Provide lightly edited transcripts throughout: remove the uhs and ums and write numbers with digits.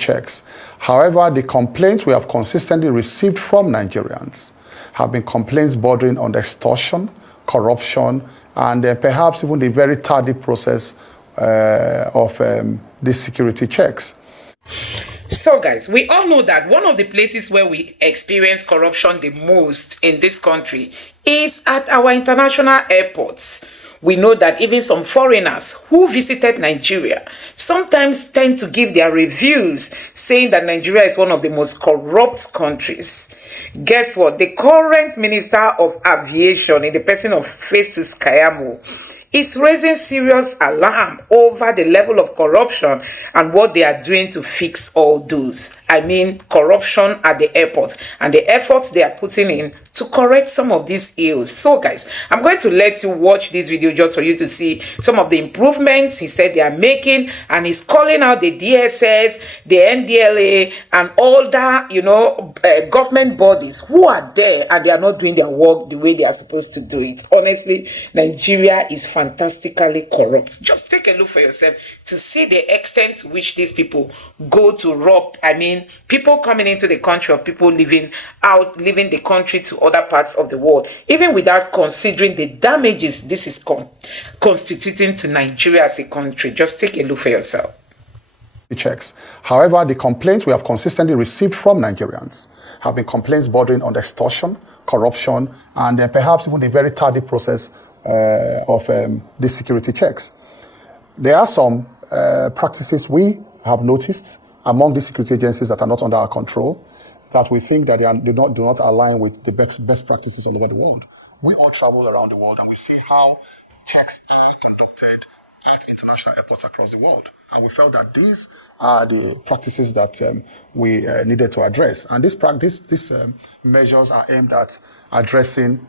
checks. However, the complaints we have consistently received from Nigerians have been complaints bordering on extortion, corruption, and perhaps even the very tardy process of these security checks. So guys, we all know that one of the places where we experience corruption the most in this country is at our international airports. We know that even some foreigners who visited Nigeria sometimes tend to give their reviews saying that Nigeria is one of the most corrupt countries. Guess what? The current Minister of Aviation, in the person of Festus Keyamo, is raising serious alarm over the level of corruption and what they are doing to fix all those. I mean, corruption at the airport and the efforts they are putting in to correct some of these ills. So guys, I'm going to let you watch this video just for you to see some of the improvements he said they are making, and he's calling out the DSS, the Ndlea, and all that, government bodies who are there and they are not doing their work the way they are supposed to do it. Honestly, Nigeria is fantastically corrupt. Just take a look for yourself to see the extent to which these people go to rob. I mean, people coming into the country or people leaving the country to other parts of the world, even without considering the damages this is constituting to Nigeria as a country. Just take a look for yourself. Checks. However, the complaints we have consistently received from Nigerians have been complaints bordering on extortion, corruption, and perhaps even the very tardy process of these security checks. There are some practices we have noticed among the security agencies that are not under our control, that we think that do not align with the best practices all over the world. We all travel around the world and we see how checks are conducted at international airports across the world. And we felt that these are the practices that we needed to address. And these measures are aimed at addressing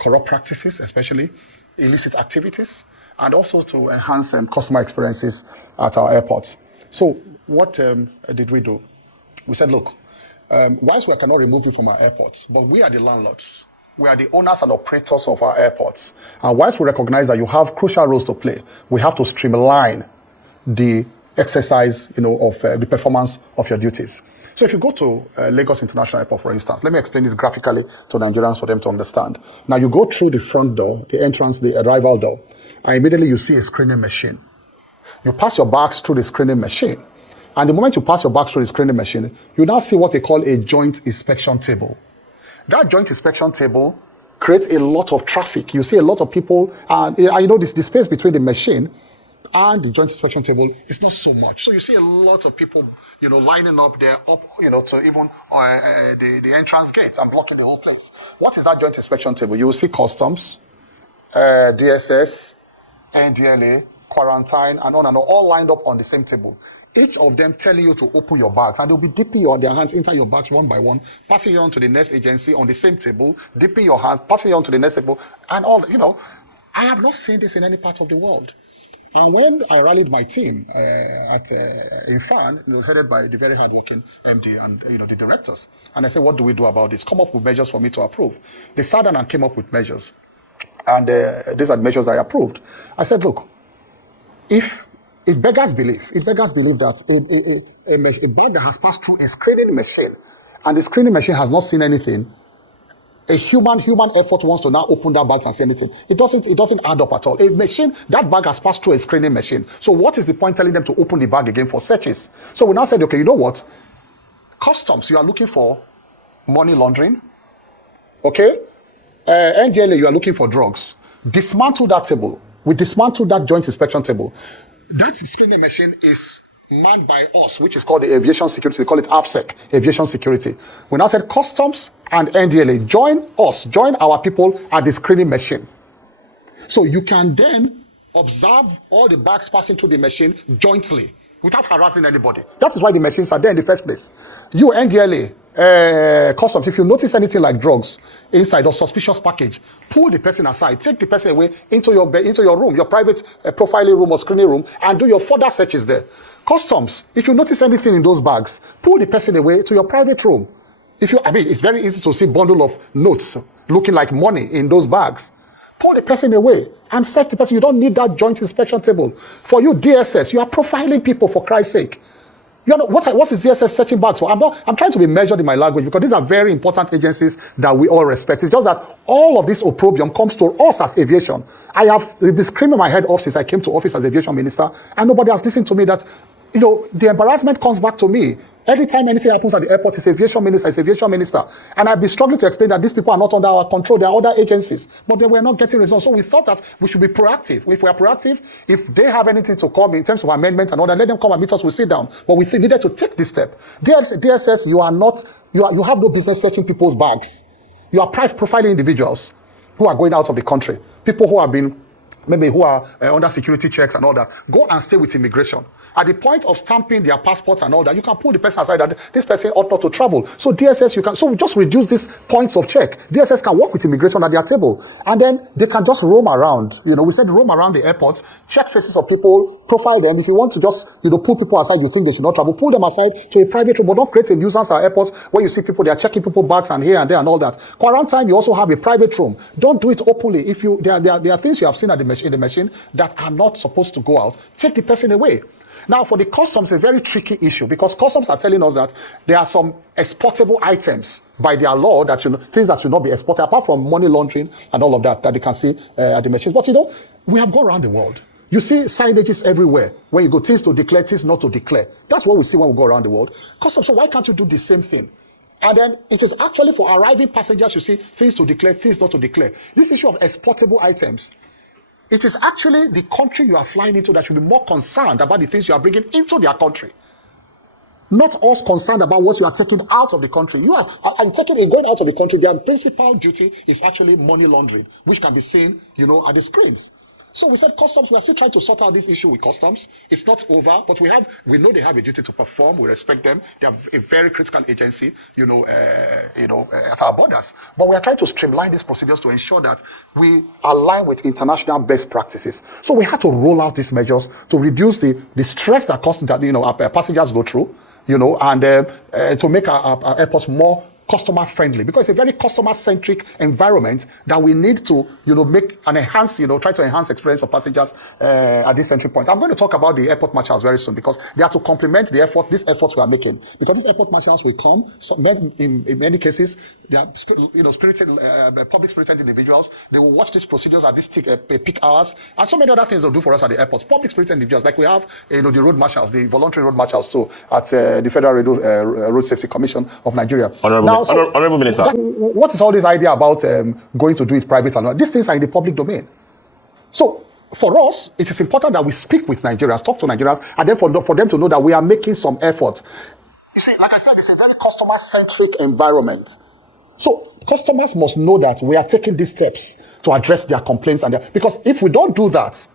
corrupt practices, especially illicit activities, and also to enhance customer experiences at our airports. So what did we do? We said, look, whilst we cannot remove you from our airports, but we are the landlords. We are the owners and operators of our airports. And whilst we recognize that you have crucial roles to play, we have to streamline the exercise, of the performance of your duties. So if you go to Lagos International Airport, for instance, let me explain this graphically to Nigerians for them to understand. Now you go through the front door, the entrance, the arrival door, and immediately you see a screening machine. You pass your bags through the screening machine. And the moment you pass your bags through the screening machine, you now see what they call a joint inspection table. That joint inspection table creates a lot of traffic. You see a lot of people, and the space between the machine and the joint inspection table is not so much. So you see a lot of people, lining up there, to even the entrance gates and blocking the whole place. What is that joint inspection table? You will see customs, DSS, Ndlea, quarantine, and on and on, all lined up on the same table. Each of them telling you to open your bags, and they'll be dipping their hands into your bags one by one, passing you on to the next agency on the same table, dipping your hand, passing you on to the next table, and all. I have not seen this in any part of the world. And when I rallied my team at IFAN, headed by the very hardworking MD and the directors, and I said, what do we do about this? Come up with measures for me to approve. They sat down and came up with measures, and these are the measures I approved. I said, look, if it beggars belief that a bag that has passed through a screening machine and the screening machine has not seen anything, a human effort wants to now open that bag and see anything. It doesn't add up at all. A machine, that bag has passed through a screening machine. So what is the point telling them to open the bag again for searches? So we now said, okay, you know what? Customs, you are looking for money laundering. Okay? Ndlea, you are looking for drugs. Dismantle that table. We dismantle that joint inspection table. That screening machine is manned by us, which is called the aviation security. They call it AFSEC, aviation security. We now said customs and Ndlea, join our people at the screening machine. So you can then observe all the bags passing through the machine jointly without harassing anybody. That is why the machines are there in the first place. You, Ndlea, customs, if you notice anything like drugs inside or suspicious package, pull the person aside, take the person away into your room, your private profiling room or screening room, and do your further searches there. Customs, if you notice anything in those bags, pull the person away to your private room. It's very easy to see bundle of notes looking like money in those bags. Pull the person away and search the person. You don't need that joint inspection table. For you, DSS, you are profiling people, for Christ's sake. You know, what is DSS searching bags for? I'm trying to be measured in my language because these are very important agencies that we all respect. It's just that all of this opprobrium comes to us as aviation. I have been screaming my head off since I came to office as aviation minister, and nobody has listened to me that, you know, the embarrassment comes back to me. Anytime anything happens at the airport, it's aviation minister. And I've been struggling to explain that these people are not under our control. They are other agencies. But they were not getting results. So we thought that we should be proactive. If we are proactive, if they have anything to come in terms of amendments and all that, let them come and meet us. We'll sit down. But we needed to take this step. DSS, you have no business searching people's bags. You are profiling individuals who are going out of the country. People who have been maybe who are under security checks and all that, go and stay with immigration. At the point of stamping their passports and all that, you can pull the person aside that this person ought not to travel. So DSS, so we just reduce these points of check. DSS can work with immigration at their table, and then they can just roam around. You know, we said roam around the airports, check faces of people, profile them. If you want to just, you know, pull people aside, you think they should not travel, pull them aside to a private room, but don't create a nuisance at airports where you see people, they are checking people bags and here and there and all that. Quarantine, you also have a private room. Don't do it openly. If you, there are things you have seen at in the machine that are not supposed to go out. Take the person away. Now, for the customs, a very tricky issue because customs are telling us that there are some exportable items by their law that things that should not be exported, apart from money laundering and all of that they can see at the machines. But you know, we have gone around the world. You see signages everywhere when you go things to declare, things not to declare. That's what we see when we go around the world. Customs, so why can't you do the same thing? And then it is actually for arriving passengers, you see things to declare, things not to declare. This issue of exportable items, it is actually the country you are flying into that should be more concerned about the things you are bringing into their country. Not us concerned about what you are taking out of the country. You are going out of the country, their principal duty is actually money laundering, which can be seen, you know, at the screens. So we said customs, we are still trying to sort out this issue with customs. It's not over, but we know they have a duty to perform. We respect them. They are a very critical agency, at our borders. But we are trying to streamline these procedures to ensure that we align with international best practices. So we had to roll out these measures to reduce the stress that our passengers go through, and to make our airports more customer friendly, because it's a very customer centric environment that we need to, make and enhance, try to enhance experience of passengers at this entry point. I'm going to talk about the airport marshals very soon because they are to complement these efforts we are making. Because these airport marshals will come, so in many cases, they are, public spirited individuals. They will watch these procedures at these peak hours, and so many other things they'll do for us at the airports. Public spirited individuals, like we have, the road marshals, the voluntary road marshals, too, at the Federal Road Safety Commission of Nigeria. Honorable Minister, what is all this idea about going to do it private and all? These things are in the public domain. So for us, it is important that we speak with Nigerians, talk to Nigerians, and then for them to know that we are making some effort. You see, like I said, it's a very customer-centric environment. So customers must know that we are taking these steps to address their complaints, because if we don't do that,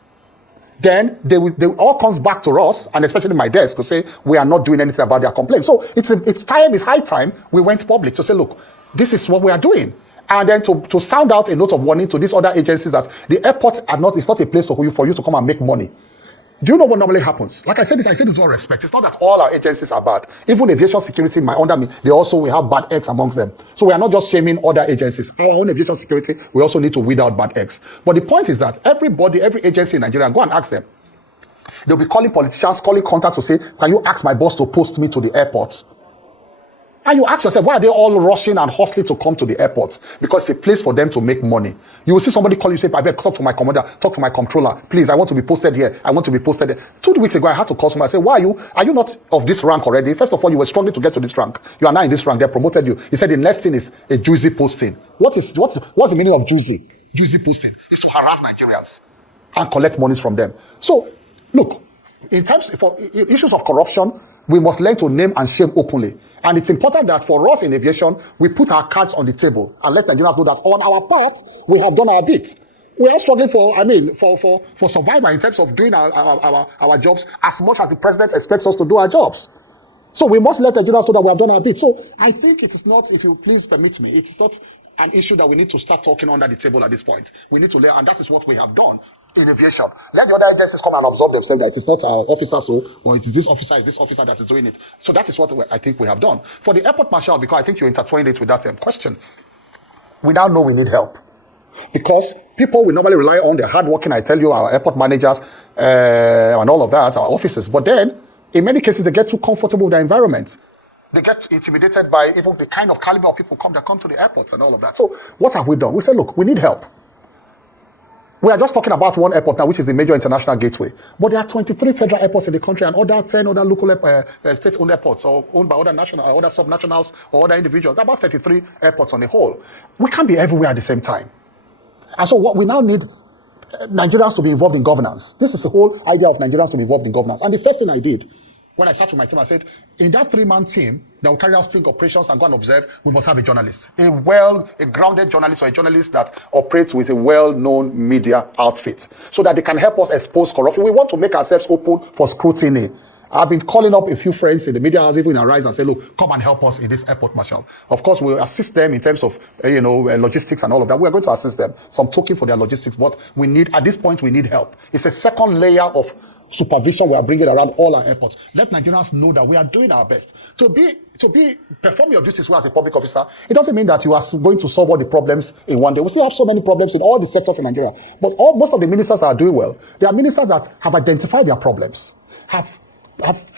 then they all comes back to us, and especially my desk, to say we are not doing anything about their complaints. So it's high time we went public to say, look, this is what we are doing. And then to sound out a note of warning to these other agencies that the airports it's not a place for you to come and make money. Do you know what normally happens? Like I said with all respect, it's not that all our agencies are bad. Even aviation security, under me, we have bad eggs amongst them. So we are not just shaming other agencies. Our own aviation security, we also need to weed out bad eggs. But the point is that every agency in Nigeria, go and ask them. They'll be calling politicians, calling contacts to say, can you ask my boss to post me to the airport? And you ask yourself, why are they all rushing and hustling to come to the airport? Because it's a place for them to make money. You will see somebody call you, say, I beg, talk to my commander, talk to my controller. Please, I want to be posted here. I want to be posted there. 2 weeks ago, I had to call somebody. I said, why are you not of this rank already? First of all, you were struggling to get to this rank. You are now in this rank. They promoted you. He said, the next thing is a juicy posting. What's the meaning of juicy? Juicy posting is to harass Nigerians and collect monies from them. So, look, in terms for issues of corruption, we must learn to name and shame openly. And it's important that for us in aviation, we put our cards on the table and let Nigerians know that on our part, we have done our bit. We are struggling for survival in terms of doing our jobs as much as the president expects us to do our jobs. So we must let Nigerians know that we have done our bit. So I think it is not, if you please permit me, it is not an issue that we need to start talking under the table at this point. We need to learn, and that is what we have done in aviation. Let the other agencies come and observe themselves that it is not our officer, or it is this officer that is doing it. So that is what I think we have done. For the airport marshal, because I think you intertwined it with that question, we now know we need help. Because people will normally rely on their hard working, I tell you, our airport managers and all of that, our officers. But then, In many cases, they get too comfortable with their environment. They get intimidated by even the kind of caliber of people that come to the airports and all of that. So what have we done? We said, look, we need help. We are just talking about one airport now, which is the major international gateway. But there are 23 federal airports in the country and other 10 other local state-owned airports or owned by other national or other subnationals or other individuals. There are about 33 airports on the whole. We can't be everywhere at the same time. And so what we now need Nigerians to be involved in governance. This is the whole idea of Nigerians to be involved in governance. And the first thing I did, when I sat with my team, I said, in that 3-man team that will carry out sting operations and go and observe, we must have a journalist. A grounded journalist or a journalist that operates with a well-known media outfit so that they can help us expose corruption. We want to make ourselves open for scrutiny. I've been calling up a few friends in the media house, even in Arise, and say, look, come and help us in this airport, Marshal. Of course, we'll assist them in terms of, logistics and all of that. We're going to assist them. Some token for their logistics, but at this point, we need help. It's a second layer of supervision we are bringing around all our airports. Let Nigerians know that we are doing our best. Perform your duties well as a public officer. It doesn't mean that you are going to solve all the problems in one day. We still have so many problems in all the sectors in Nigeria. But most of the ministers are doing well. There are ministers that have identified their problems, have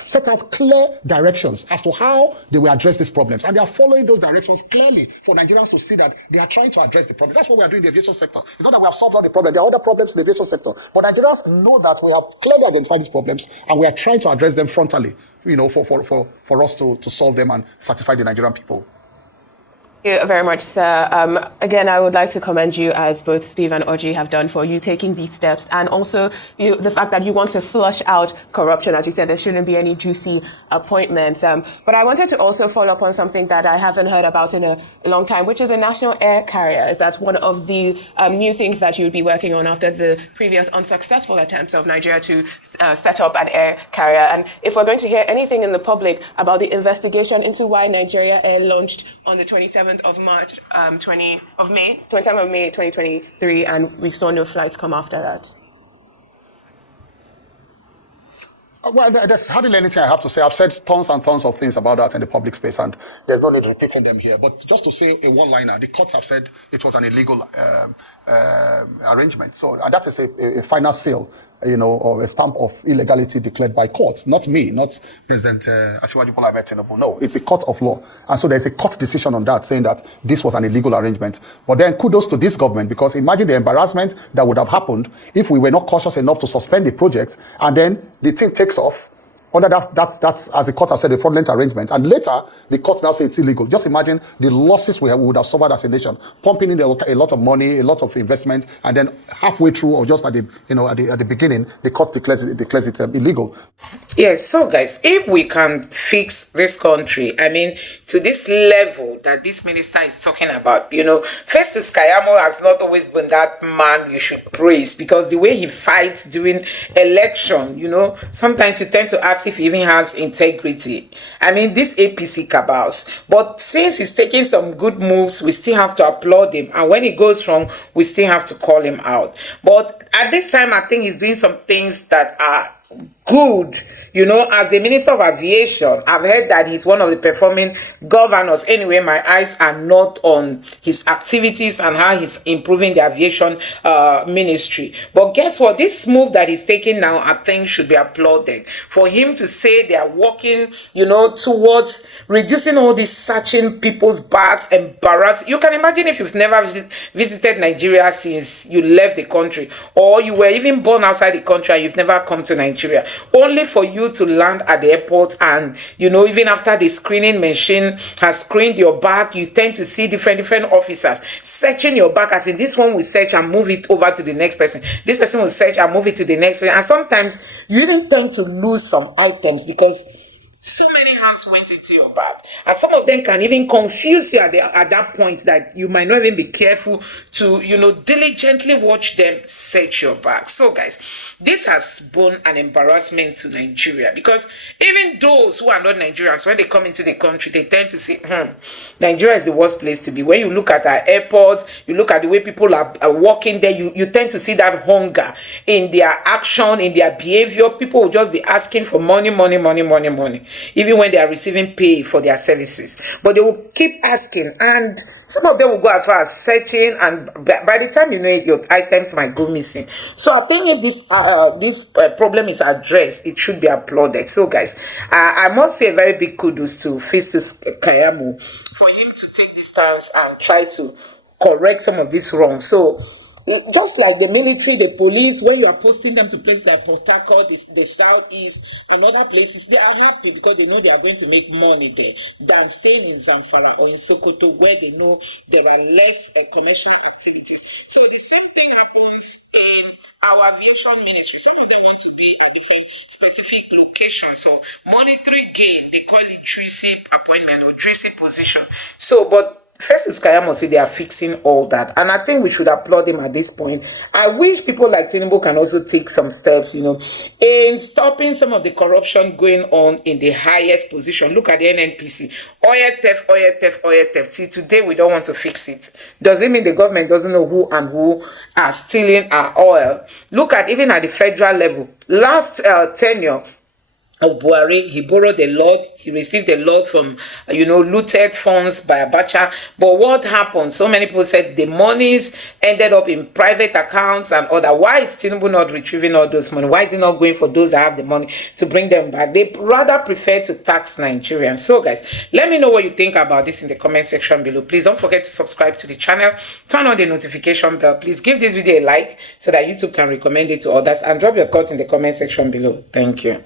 set out clear directions as to how they will address these problems. And they are following those directions clearly for Nigerians to see that they are trying to address the problem. That's what we are doing in the aviation sector. It's not that we have solved all the problems. There are other problems in the aviation sector. But Nigerians know that we have clearly identified these problems and we are trying to address them frontally, for us to solve them and satisfy the Nigerian people. Thank you very much, sir. Again, I would like to commend you, as both Steve and Oji have done, for you taking these steps, and also the fact that you want to flush out corruption. As you said, there shouldn't be any juicy appointments. But I wanted to also follow up on something that I haven't heard about in a long time, which is a national air carrier. Is that one of the new things that you would be working on after the previous unsuccessful attempts of Nigeria to set up an air carrier? And if we're going to hear anything in the public about the investigation into why Nigeria Air launched on the 27th of May 2023, and we saw no flights come after that. Well, there's hardly anything I have to say. I've said tons and tons of things about that in the public space, and there's no need repeating them here. But just to say a one-liner, the courts have said it was an illegal arrangement. So that is a final seal, or a stamp of illegality declared by courts. Not me, not President Asiwaju Bola Ahmed Tinubu. No, it's a court of law. And so there's a court decision on that saying that this was an illegal arrangement. But then kudos to this government, because imagine the embarrassment that would have happened if we were not cautious enough to suspend the project and then the thing takes off. Under that's as the court has said, a fraudulent arrangement. And later, the courts now say it's illegal. Just imagine the losses we would have suffered as a nation, pumping in a lot of money, a lot of investment, and then halfway through, or just at the beginning, the court declares it illegal. Yes, so guys, if we can fix this country, to this level that this minister is talking about, Festus Keyamo has not always been that man you should praise, because the way he fights during election, sometimes you tend to ask if he even has integrity. This APC cabals. But since he's taking some good moves, we still have to applaud him. And when he goes wrong, we still have to call him out. But at this time, I think he's doing some things that are good. As the Minister of Aviation, I've heard that he's one of the performing governors. Anyway, my eyes are not on his activities and how he's improving the aviation ministry. But guess what? This move that he's taking now, I think, should be applauded. For him to say they are working, towards reducing all these searching people's bags, embarrassing. You can imagine if you've never visited Nigeria since you left the country, or you were even born outside the country and you've never come to Nigeria, only for you to land at the airport and even after the screening machine has screened your bag, you tend to see different officers searching your bag, as in this one will search and move it over to the next person, this person will search and move it to the next person, and sometimes you even tend to lose some items because so many hands went into your bag, and some of them can even confuse you at that point that you might not even be careful to diligently watch them search your bag. So guys, this has been an embarrassment to Nigeria, because even those who are not Nigerians, when they come into the country, they tend to say, Nigeria is the worst place to be. When you look at our airports, you look at the way people are walking there, you tend to see that hunger in their action, in their behavior. People will just be asking for money, even when they are receiving pay for their services. But they will keep asking, and some of them will go as far as searching, and by the time you know it, your items might go missing. So I think if this problem is addressed, it should be applauded. So guys, I must say a very big kudos to Festus Keyamo for him to take this stance and try to correct some of this wrong. So just like the military, the police, when you are posting them to places like Port Harcourt, the southeast, and other places, they are happy because they know they are going to make money there than staying in Zamfara or in Sokoto, where they know there are less commercial activities. So the same thing happens in our aviation ministry. Some of them want to be at different specific locations. So monetary gain, they call it tracy appointment or tracy position. So, but Festus Keyamo say they are fixing all that, and I think we should applaud him at this point. I wish people like Tinubu can also take some steps, in stopping some of the corruption going on in the highest position. Look at the NNPC, oil theft, oil theft, oil theft. See, today we don't want to fix it. Does it mean the government doesn't know who and who are stealing our oil? Look at even at the federal level. Last tenure of Buhari, he borrowed a lot, he received a lot from, looted funds by Abacha. But what happened? So many people said the monies ended up in private accounts and other. Why is Tinubu not retrieving all those money? Why is he not going for those that have the money to bring them back? They rather prefer to tax Nigerians. So guys, let me know what you think about this in the comment section below. Please don't forget to subscribe to the channel, turn on the notification bell. Please give this video a like so that YouTube can recommend it to others, and drop your thoughts in the comment section below. Thank you.